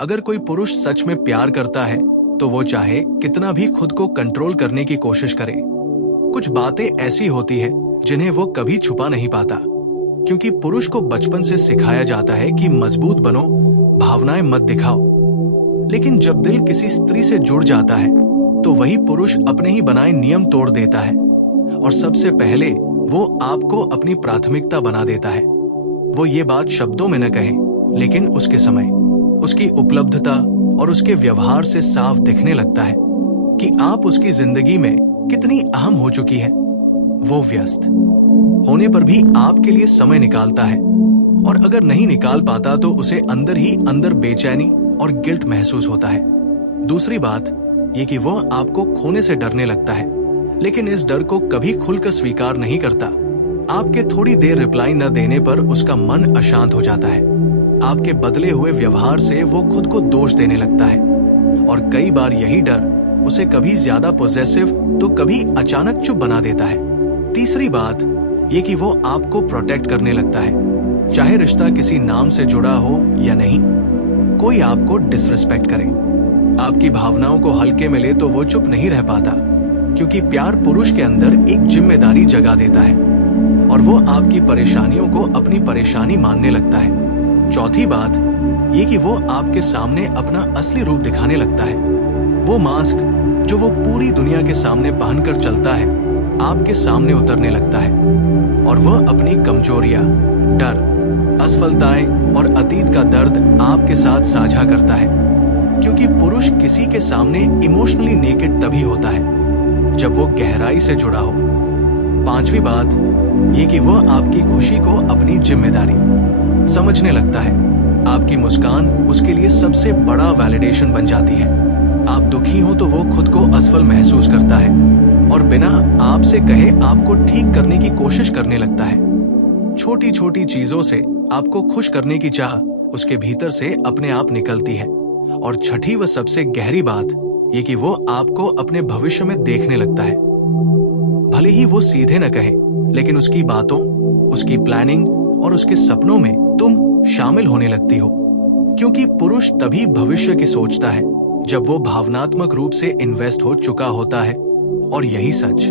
अगर कोई पुरुष सच में प्यार करता है तो वो चाहे कितना भी खुद को कंट्रोल करने की कोशिश करे। कुछ बातें ऐसी होती है जिन्हें वो कभी छुपा नहीं पाता, क्योंकि पुरुष को बचपन से सिखाया जाता है कि मजबूत बनो, भावनाएं मत दिखाओ। लेकिन जब दिल किसी स्त्री से जुड़ जाता है तो वही पुरुष अपने ही बनाए नियम तोड़ देता है और सबसे पहले वो आपको अपनी प्राथमिकता बना देता है। वो ये बात शब्दों में न कहे, लेकिन उसके समय, उसकी उपलब्धता और उसके व्यवहार से साफ दिखने लगता है कि आप उसकी जिंदगी में कितनी अहम हो चुकी है। वो व्यस्त होने पर भी आपके लिए समय निकालता है, और अगर नहीं निकाल पाता तो उसे अंदर ही अंदर बेचैनी और गिल्ट महसूस होता है। दूसरी बात ये कि वो आपको खोने से डरने लगता है, लेकिन इस डर को कभी खुलकर स्वीकार नहीं करता। आपके थोड़ी देर रिप्लाई न देने पर उसका मन अशांत हो जाता है। आपके बदले हुए व्यवहार से वो खुद को दोष देने लगता है, और कई बार यही डर उसे कभी ज्यादा पॉसेसिव तो कभी अचानक चुप बना देता है। तीसरी बात ये कि वो आपको प्रोटेक्ट करने लगता है, चाहे रिश्ता किसी नाम से जुड़ा हो या नहीं। कोई आपको डिसरिस्पेक्ट करे, आपकी भावनाओं को हल्के में ले तो वो चुप नहीं रह पाता, क्योंकि प्यार पुरुष के अंदर एक जिम्मेदारी जगा देता है और वो आपकी परेशानियों को अपनी परेशानी मानने लगता है। चौथी बात ये कि वो आपके सामने अपना असली रूप दिखाने लगता है। वो मास्क जो वो पूरी दुनिया के सामने पहनकर चलता है, आपके सामने उतरने लगता है, और वह अपनी कमजोरियां, डर, असफलताएं और अतीत का दर्द आपके साथ साझा करता है, क्योंकि पुरुष किसी के सामने इमोशनली नेकेड तभी होता है जब वो गहराई से जुड़ा हो। पांचवी बात ये कि वह आपकी खुशी को अपनी जिम्मेदारी समझने लगता है। आपकी मुस्कान उसके लिए सबसे बड़ा वैलिडेशन बन जाती है। आप दुखी हो तो वो खुद को असफल महसूस करता है और बिना आपसे कहे आपको ठीक करने की कोशिश करने लगता है। छोटी छोटी चीजों से आपको खुश करने की चाह उसके भीतर से अपने आप निकलती है। और छठी व सबसे गहरी बात ये कि वो आपको अपने भविष्य में देखने लगता है। भले ही वो सीधे न कहे, लेकिन उसकी बातों, उसकी प्लानिंग और उसके सपनों में तुम शामिल होने लगती हो, क्योंकि पुरुष तभी भविष्य की सोचता है जब वो भावनात्मक रूप से इन्वेस्ट हो चुका होता है। और यही सच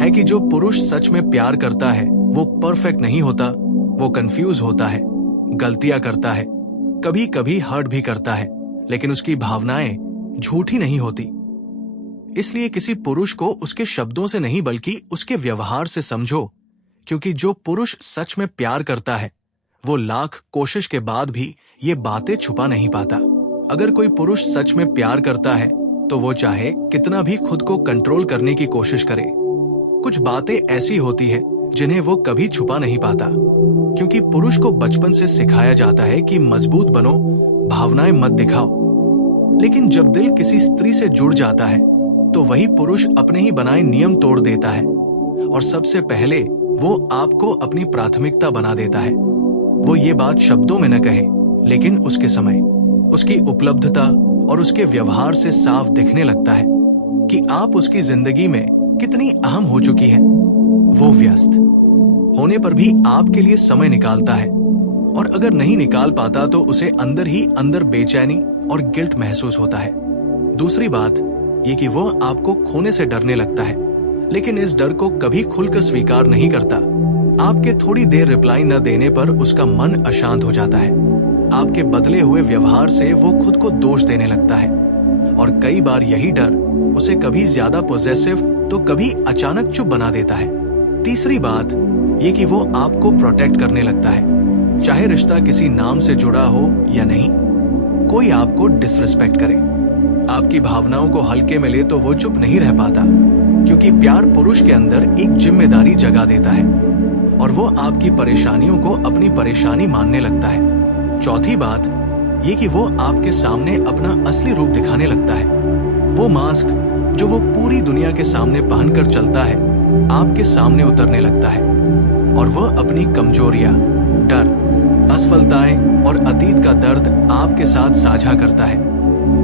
है कि जो पुरुष सच में प्यार करता है वो परफेक्ट नहीं होता। वो कंफ्यूज होता है, गलतियां करता है, कभी कभी हर्ट भी करता है, लेकिन उसकी भावनाएं झूठी नहीं होती। इसलिए किसी पुरुष को उसके शब्दों से नहीं बल्कि उसके व्यवहार से समझो, क्योंकि जो पुरुष सच में प्यार करता है वो लाख कोशिश के बाद भी ये बातें छुपा नहीं पाता। अगर कोई पुरुष सच में प्यार करता है तो वो चाहे कितना भी खुद को कंट्रोल करने की कोशिश करे। कुछ बातें ऐसी होती है जिन्हें वो कभी छुपा नहीं पाता, क्योंकि पुरुष को बचपन से सिखाया जाता है कि मजबूत बनो, भावनाएं मत दिखाओ। लेकिन जब दिल किसी स्त्री से जुड़ जाता है तो वही पुरुष अपने ही बनाए नियम तोड़ देता है और सबसे पहले वो आपको अपनी प्राथमिकता बना देता है। वो ये बात शब्दों में न कहे, लेकिन उसके समय, उसकी उपलब्धता और उसके व्यवहार से साफ दिखने लगता है कि आप उसकी जिंदगी में कितनी अहम हो चुकी है। वो व्यस्त होने पर भी आपके लिए समय निकालता है, और अगर नहीं निकाल पाता तो उसे अंदर ही अंदर बेचैनी और गिल्ट महसूस होता है। दूसरी बात ये कि वो आपको खोने से डरने लगता है, लेकिन इस डर को कभी खुलकर स्वीकार नहीं करता। आपके थोड़ी देर रिप्लाई न देने पर उसका मन अशांत हो जाता है। आपके बदले हुए व्यवहार से वो खुद को दोष देने लगता है, और कई बार यही डर उसे कभी ज्यादा पॉसेसिव तो कभी अचानक चुप बना देता है। तीसरी बात ये कि वो आपको प्रोटेक्ट करने लगता है, चाहे रिश्ता किसी नाम से जुड़ा हो या नहीं। कोई आपको डिसरिस्पेक्ट करे, आपकी भावनाओं को हल्के में ले तो वो चुप नहीं रह पाता, क्योंकि प्यार पुरुष के अंदर एक जिम्मेदारी जगा देता है और वो आपकी परेशानियों को अपनी परेशानी मानने लगता है। चौथी बात ये कि वो आपके सामने अपना असली रूप दिखाने लगता है। वो मास्क जो वो पूरी दुनिया के सामने पहनकर चलता है, आपके सामने उतरने लगता है, और वह अपनी कमजोरियां, डर, असफलताएं और अतीत का दर्द आपके साथ साझा करता है,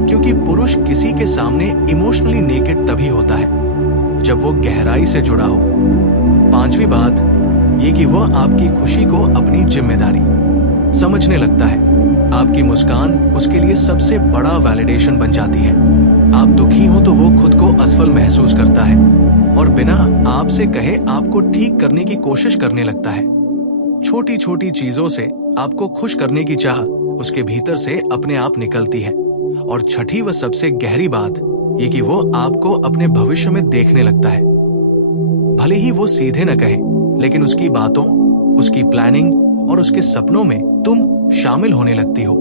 क्योंकि पुरुष किसी के सामने इमोशनली नेकेड तभी होता है जब वो गहराई से जुड़ा हो। पांचवी बात ये कि वह आपकी खुशी को अपनी जिम्मेदारी समझने लगता है। आपकी मुस्कान उसके लिए सबसे बड़ा वैलिडेशन बन जाती है। आप दुखी हो तो वो खुद को असफल महसूस करता है और बिना आपसे कहे आपको ठीक करने की कोशिश करने लगता है। छोटी छोटी चीजों से आपको खुश करने की चाह उसके भीतर से अपने आप निकलती है। और छठी व सबसे गहरी बात ये कि वो आपको अपने भविष्य में देखने लगता है। भले ही वो सीधे न कहे, लेकिन उसकी बातों, उसकी प्लानिंग और उसके सपनों में तुम शामिल होने लगती हो।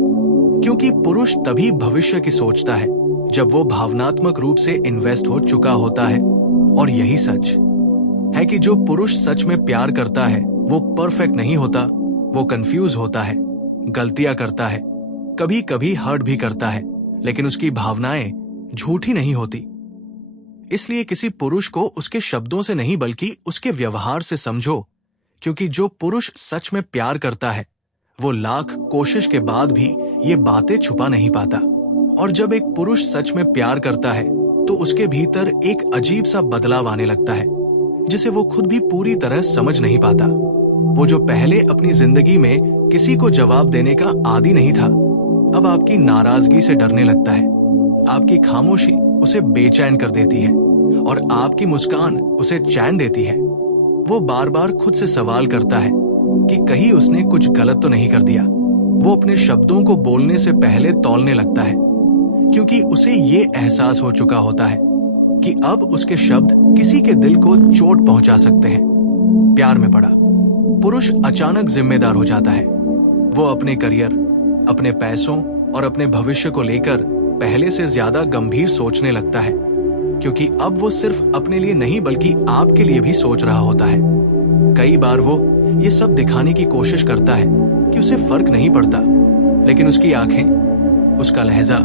क्योंकि पुरुष तभी भविष्य की सोचता है जब वो भावनात्मक रूप से इन्वेस्ट हो चुका होता है। और यही सच है कि जो पुरुष सच में प्यार करता है वो परफेक्ट नहीं होता। वो कंफ्यूज होता है, गलतियां करता है, कभी कभी हर्ट भी करता है, लेकिन उसकी भावनाएं झूठी नहीं होती। इसलिए किसी पुरुष को उसके शब्दों से नहीं बल्कि उसके व्यवहार से समझो। क्योंकि जो पुरुष सच में प्यार करता है वो लाख कोशिश के बाद भी ये बातें छुपा नहीं पाता। और जब एक पुरुष सच में प्यार करता है तो उसके भीतर एक अजीब सा बदलाव आने लगता है जिसे वो खुद भी पूरी तरह समझ नहीं पाता। वो जो पहले अपनी जिंदगी में किसी को जवाब देने का आदी नहीं था, अब आपकी नाराजगी से डरने लगता है। आपकी खामोशी उसे बेचैन कर देती है और आपकी मुस्कान उसे चैन देती है। वो बार बार खुद से सवाल करता है कि कहीं उसने कुछ गलत तो नहीं कर दिया। वो अपने शब्दों को बोलने से पहले तौलने लगता है, क्योंकि उसे ये एहसास हो चुका होता है कि अब उसके शब्द किसी के दिल को चोट पहुंचा सकते हैं। प्यार में पड़ा पुरुष अचानक जिम्मेदार हो जाता है। वो अपने करियर, अपने पैसों और अपने भविष्य को लेकर पहले से ज्यादा गंभीर सोचने लगता है, क्योंकि अब वो सिर्फ अपने लिए नहीं बल्कि आपके लिए भी सोच रहा होता है। कई बार वो ये सब दिखाने की कोशिश करता है कि उसे फर्क नहीं पड़ता, लेकिन उसकी आंखें, उसका लहजा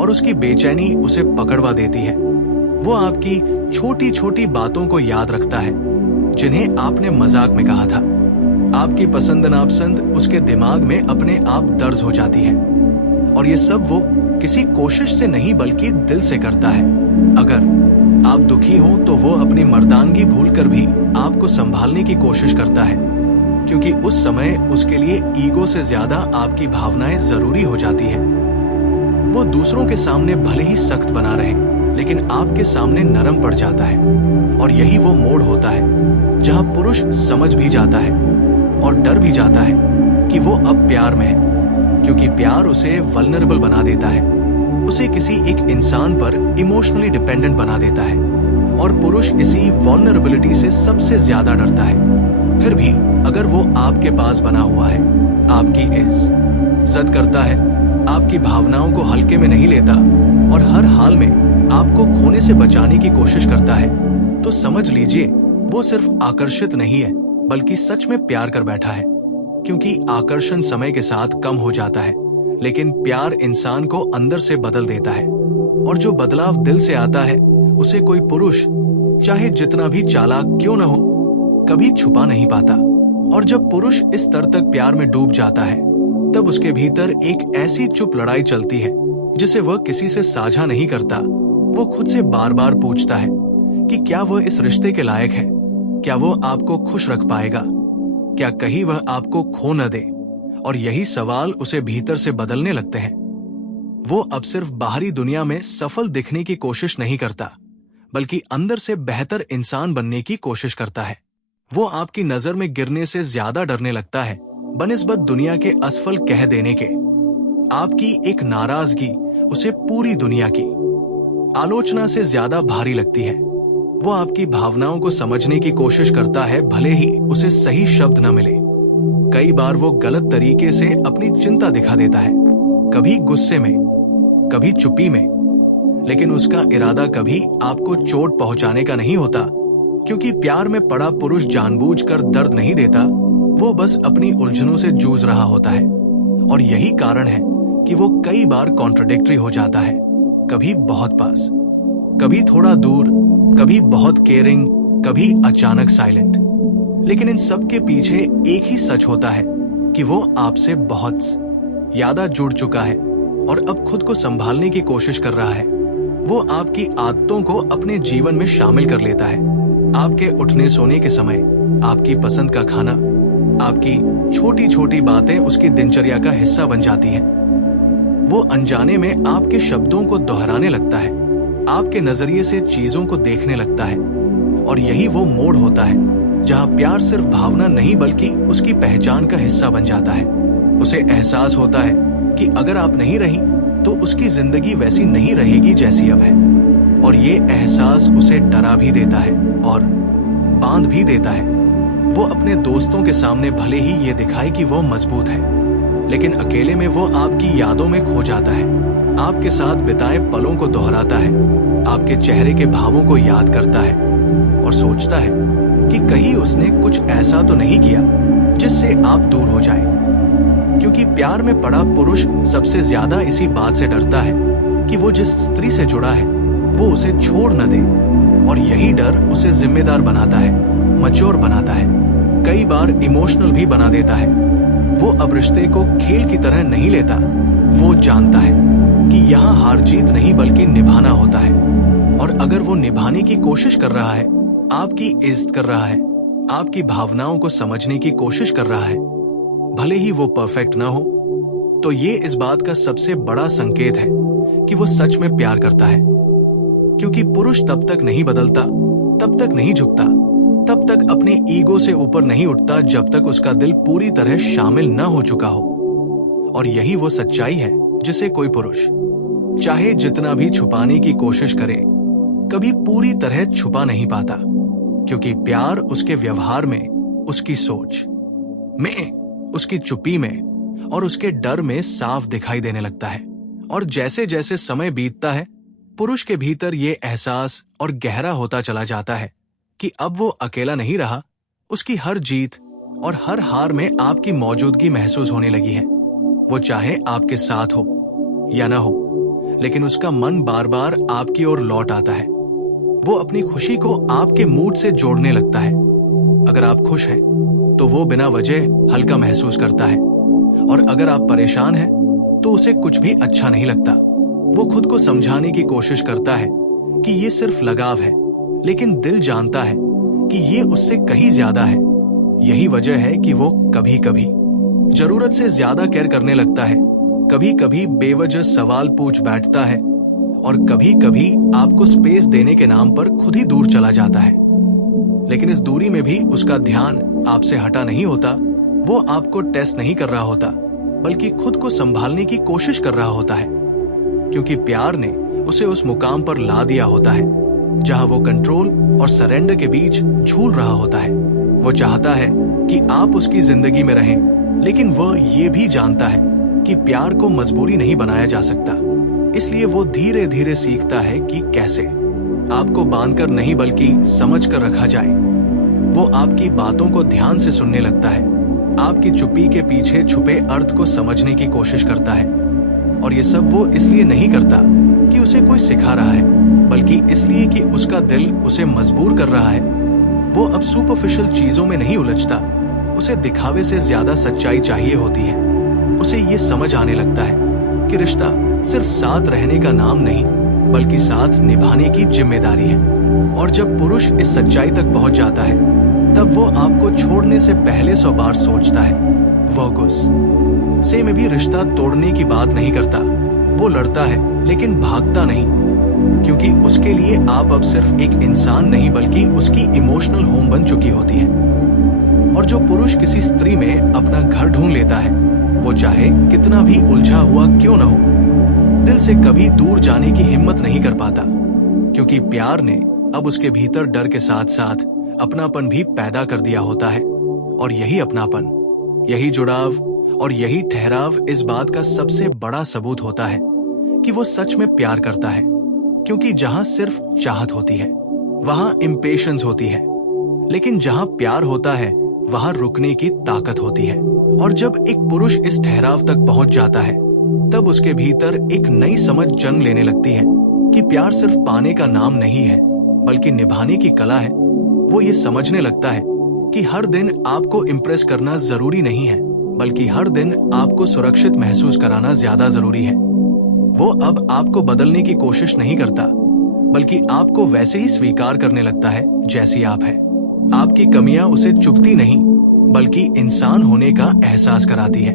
और उसकी बेचैनी उसे पकड़वा देती है। वो आपकी छोटी छोटी बातों को याद रखता है जिन्हें आपने मजाक में कहा था। आपकी पसंद नापसंद उसके दिमाग में अपने आप दर्ज हो जाती है, और ये सब वो किसी कोशिश से नहीं बल्कि दिल से करता है। अगर आप दुखी हो तो वो अपनी मर्दानगी भूलकर भी आपको संभालने की कोशिश करता है, क्योंकि उस समय उसके लिए ईगो से ज्यादा आपकी भावनाएं जरूरी हो जाती है। वो दूसरों के सामने भले ही सख्त बना रहे, लेकिन आपके सामने नरम पड़ जाता है। और यही वो मोड़ होता है जहां पुरुष समझ भी जाता है और डर भी जाता है कि वो अब प्यार में है, क्योंकि प्यार उसे वल्नरेबल बना देता है, उसे किसी एक इंसान पर इमोशनली डिपेंडेंट बना देता है। और पुरुष इसी वल्नरेबिलिटी से सबसे ज्यादा डरता है। फिर भी अगर वो आपके पास बना हुआ है, आपकी इज्जत करता है, आपकी भावनाओं को हल्के में नहीं लेता और हर हाल में आपको खोने से बचाने की कोशिश करता है, तो समझ लीजिए वो सिर्फ आकर्षित नहीं है बल्कि सच में प्यार कर बैठा है। क्योंकि आकर्षण समय के साथ कम हो जाता है, लेकिन प्यार इंसान को अंदर से बदल देता है। और जो बदलाव दिल से आता है उसे कोई पुरुष चाहे जितना भी चालाक क्यों न हो कभी छुपा नहीं पाता। और जब पुरुष इस स्तर तक प्यार में डूब जाता है तब उसके भीतर एक ऐसी चुप लड़ाई चलती है जिसे वह किसी से साझा नहीं करता। वो खुद से बार बार पूछता है कि क्या वह इस रिश्ते के लायक है, क्या वो आपको खुश रख पाएगा, क्या कहीं वह आपको खो न दे। और यही सवाल उसे भीतर से बदलने लगते हैं। वो अब सिर्फ बाहरी दुनिया में सफल दिखने की कोशिश नहीं करता, बल्कि अंदर से बेहतर इंसान बनने की कोशिश करता है। वो आपकी नजर में गिरने से ज्यादा डरने लगता है बनिस्बत दुनिया के असफल कह देने के। आपकी एक नाराजगी उसे पूरी दुनिया की आलोचना से ज्यादा भारी लगती है। वो आपकी भावनाओं को समझने की कोशिश करता है, भले ही उसे सही शब्द न मिले। कई बार वो गलत तरीके से अपनी चिंता दिखा देता है, कभी गुस्से में, कभी चुप्पी में, लेकिन उसका इरादा कभी आपको चोट पहुंचाने का नहीं होता। क्योंकि प्यार में पड़ा पुरुष जानबूझकर दर्द नहीं देता, वो बस अपनी उलझनों से जूझ रहा होता है। और यही कारण है कि वो कई बार कॉन्ट्रडिक्टरी हो जाता है, कभी बहुत पास, कभी थोड़ा दूर, कभी बहुत केयरिंग, कभी अचानक साइलेंट। लेकिन इन सब के पीछे एक ही सच होता है कि वो आपसे बहुत ज्यादा जुड़ चुका है और अब खुद को संभालने की कोशिश कर रहा है। वो आपकी आदतों को अपने जीवन में शामिल कर लेता है। आपके उठने सोने के समय, आपकी पसंद का खाना, आपकी छोटी छोटी बातें उसकी दिनचर्या का हिस्सा बन जाती हैं। वो अनजाने में आपके शब्दों को दोहराने लगता है, आपके नजरिए से चीजों को देखने लगता है। और यही वो मोड़ होता है जहां प्यार सिर्फ भावना नहीं बल्कि उसकी पहचान का हिस्सा बन जाता है। उसे एहसास होता है कि अगर आप नहीं रही तो उसकी जिंदगी वैसी नहीं रहेगी जैसी अब है। और ये एहसास उसे डरा भी देता है और बांध भी देता है। वो अपने दोस्तों के सामने भले ही ये दिखाए कि वो मजबूत है, लेकिन अकेले में वो आपकी यादों में खो जाता है, आपके साथ बिताए पलों को दोहराता है, आपके चेहरे के भावों को याद करता है और सोचता है कि कहीं उसने कुछ ऐसा तो नहीं किया जिससे आप दूर हो जाए। क्योंकि प्यार में पड़ा पुरुष सबसे ज्यादा इसी बात से डरता है कि वो जिस स्त्री से जुड़ा है वो उसे छोड़ न दे। और यही डर उसे जिम्मेदार बनाता है, मैच्योर बनाता है, कई बार इमोशनल भी बना देता है। वो अब रिश्ते को खेल की तरह नहीं लेता। वो जानता है कि यहाँ हार जीत नहीं बल्कि निभाना होता है। और अगर वो निभाने की कोशिश कर रहा है, आपकी इज्जत कर रहा है, आपकी भावनाओं को समझने की कोशिश कर रहा है, भले ही वो परफेक्ट ना हो, तो ये इस बात का सबसे बड़ा संकेत है कि वो सच में प्यार करता है। क्योंकि पुरुष तब तक नहीं बदलता, तब तक नहीं झुकता, तब तक अपने ईगो से ऊपर नहीं उठता जब तक उसका दिल पूरी तरह शामिल न हो चुका हो। और यही वो सच्चाई है जिसे कोई पुरुष चाहे जितना भी छुपाने की कोशिश करे, कभी पूरी तरह छुपा नहीं पाता। क्योंकि प्यार उसके व्यवहार में, उसकी सोच में, उसकी चुप्पी में और उसके डर में साफ दिखाई देने लगता है। और जैसे जैसे समय बीतता है, पुरुष के भीतर ये एहसास और गहरा होता चला जाता है कि अब वो अकेला नहीं रहा। उसकी हर जीत और हर हार में आपकी मौजूदगी महसूस होने लगी है। वो चाहे आपके साथ हो या ना हो, लेकिन उसका मन बार बार आपकी ओर लौट आता है। वो अपनी खुशी को आपके मूड से जोड़ने लगता है। अगर आप खुश हैं तो वो बिना वजह हल्का महसूस करता है, और अगर आप परेशान हैं तो उसे कुछ भी अच्छा नहीं लगता। वो खुद को समझाने की कोशिश करता है कि ये सिर्फ लगाव है, लेकिन दिल जानता है कि ये उससे कहीं ज्यादा है। यही वजह है कि वो कभी कभी जरूरत से ज्यादा केयर करने लगता है, कभी कभी बेवजह सवाल पूछ बैठता है, और कभी कभी आपको स्पेस देने के नाम पर खुद ही दूर चला जाता है। लेकिन इस दूरी में भी उसका ध्यान आपसे हटा नहीं होता। वो आपको टेस्ट नहीं कर रहा होता, बल्कि खुद को संभालने की कोशिश कर रहा होता है। क्योंकि प्यार ने उसे उस मुकाम पर ला दिया होता है जहां वो कंट्रोल और सरेंडर के बीच झूल रहा होता है। वो चाहता है कि आप उसकी जिंदगी में रहें, लेकिन वह ये भी जानता है कि प्यार को मजबूरी नहीं बनाया जा सकता। इसलिए वो धीरे धीरे सीखता है कि कैसे आपको बांधकर नहीं बल्कि समझकर रखा जाए। वो आपकी बातों को ध्यान से सुनने लगता है, आपकी चुप्पी के पीछे छुपे अर्थ को समझने की कोशिश करता है। और ये सब वो इसलिए नहीं करता कि उसे कोई सिखा रहा है, बल्कि इसलिए कि उसका दिल उसे मजबूर कर रहा है। वो अब सुपरफिशियल चीजों में नहीं उलझता। उसे दिखावे से ज्यादा सच्चाई चाहिए होती है। उसे ये समझ आने लगता है कि रिश्ता सिर्फ साथ रहने का नाम नहीं, बल्कि साथ निभाने की जिम्मेदारी है। और जब पुरुष इस सच्चाई तक पहुंच जाता है, तब वो आपको छोड़ने से पहले 100 बार सोचता है। वो गुस्से में भी रिश्ता तोड़ने की बात नहीं करता। वो लड़ता है, लेकिन भागता नहीं, क्योंकि उसके लिए आप अब सिर्फ एक इंसान नहीं बल्कि उसकी इमोशनल होम बन चुकी होती है। और जो पुरुष किसी स्त्री में अपना घर ढूंढ लेता है, वो चाहे कितना भी उलझा हुआ क्यों न हो, दिल से कभी दूर जाने की हिम्मत नहीं कर पाता। क्योंकि प्यार ने अब उसके भीतर डर के साथ साथ अपनापन भी पैदा कर दिया होता है। और यही अपनापन, यही जुड़ाव और यही ठहराव इस बात का सबसे बड़ा सबूत होता है कि वो सच में प्यार करता है। क्योंकि जहां सिर्फ चाहत होती है वहां इम्पेशंस होती है, लेकिन जहां प्यार होता है वहां रुकने की ताकत होती है। और जब एक पुरुष इस ठहराव तक पहुंच जाता है, तब उसके भीतर एक नई समझ जन्म लेने लगती है कि प्यार सिर्फ पाने का नाम नहीं है, बल्कि निभाने की कला है। वो ये समझने लगता है कि हर दिन आपको इम्प्रेस करना जरूरी नहीं है, बल्कि हर दिन आपको सुरक्षित महसूस कराना ज्यादा जरूरी है। वो अब आपको बदलने की कोशिश नहीं करता, बल्कि आपको वैसे ही स्वीकार करने लगता है जैसी आप है। आपकी कमियां उसे चुभती नहीं, बल्कि इंसान होने का एहसास कराती है।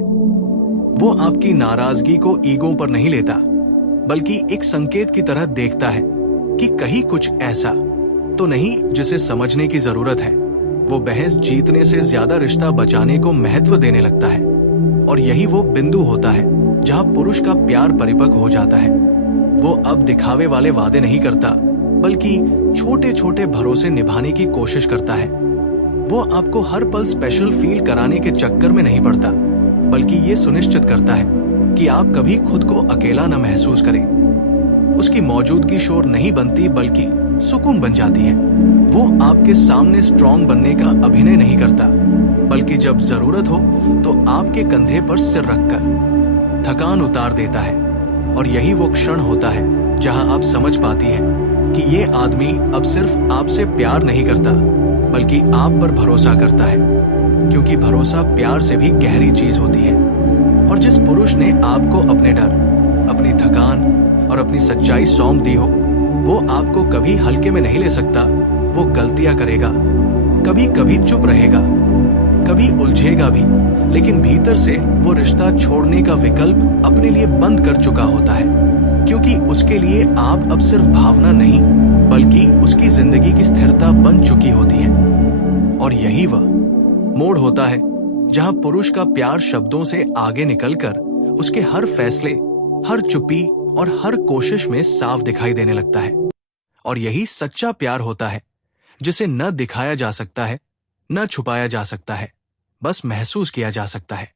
वो आपकी नाराजगी को ईगो पर नहीं लेता, बल्कि एक संकेत की तरह देखता है कि कहीं कुछ ऐसा तो नहीं जिसे समझने की जरूरत है। वो बहस जीतने से ज्यादा रिश्ता बचाने को महत्व देने लगता है, और यही वो बिंदु होता है जहां पुरुष का प्यार परिपक्व हो जाता है। वो अब दिखावे वाले वादे नहीं करता, बल्कि छोटे छोटे भरोसे निभाने की कोशिश करता है। वो आपको हर पल स्पेशल फील कराने के चक्कर में नहीं पड़ता, बल्कि ये सुनिश्चित करता है कि आप कभी खुद को अकेला न महसूस करें। उसकी मौजूदगी शोर नहीं बनती, बल्कि सुकून बन जाती है। वो आपके सामने स्ट्रांग बनने का अभिनय नहीं करता, बल्कि जब जरूरत हो तो आपके कंधे पर सिर रखकर थकान उतार देता है। और यही वो क्षण होता है जहां आप समझ पाती हैं कि ये आदमी अब सिर्फ आपसे प्यार नहीं करता, बल्कि आप पर भरोसा करता है, क्योंकि भरोसा प्यार से भी गहरी चीज होती है। और जिस पुरुष ने आपको अपने डर, अपनी थकान और अपनी सच्चाई सौंप दी हो, वो आपको कभी हल्के में नहीं ले सकता। वो गलतियां करेगा, कभी कभी चुप रहेगा, कभी उलझेगा भी, लेकिन भीतर से वो रिश्ता छोड़ने का विकल्प अपने लिए बंद कर चुका होता है, क्योंकि उसके लिए आप अब सिर्फ भावना नहीं, बल्कि उसकी जिंदगी की स्थिरता बन चुकी होती है। और यही वह मोड़ होता है जहां पुरुष का प्यार शब्दों से आगे निकलकर उसके हर फैसले, हर चुप्पी और हर कोशिश में साफ दिखाई देने लगता है। और यही सच्चा प्यार होता है, जिसे न दिखाया जा सकता है, न छुपाया जा सकता है, बस महसूस किया जा सकता है।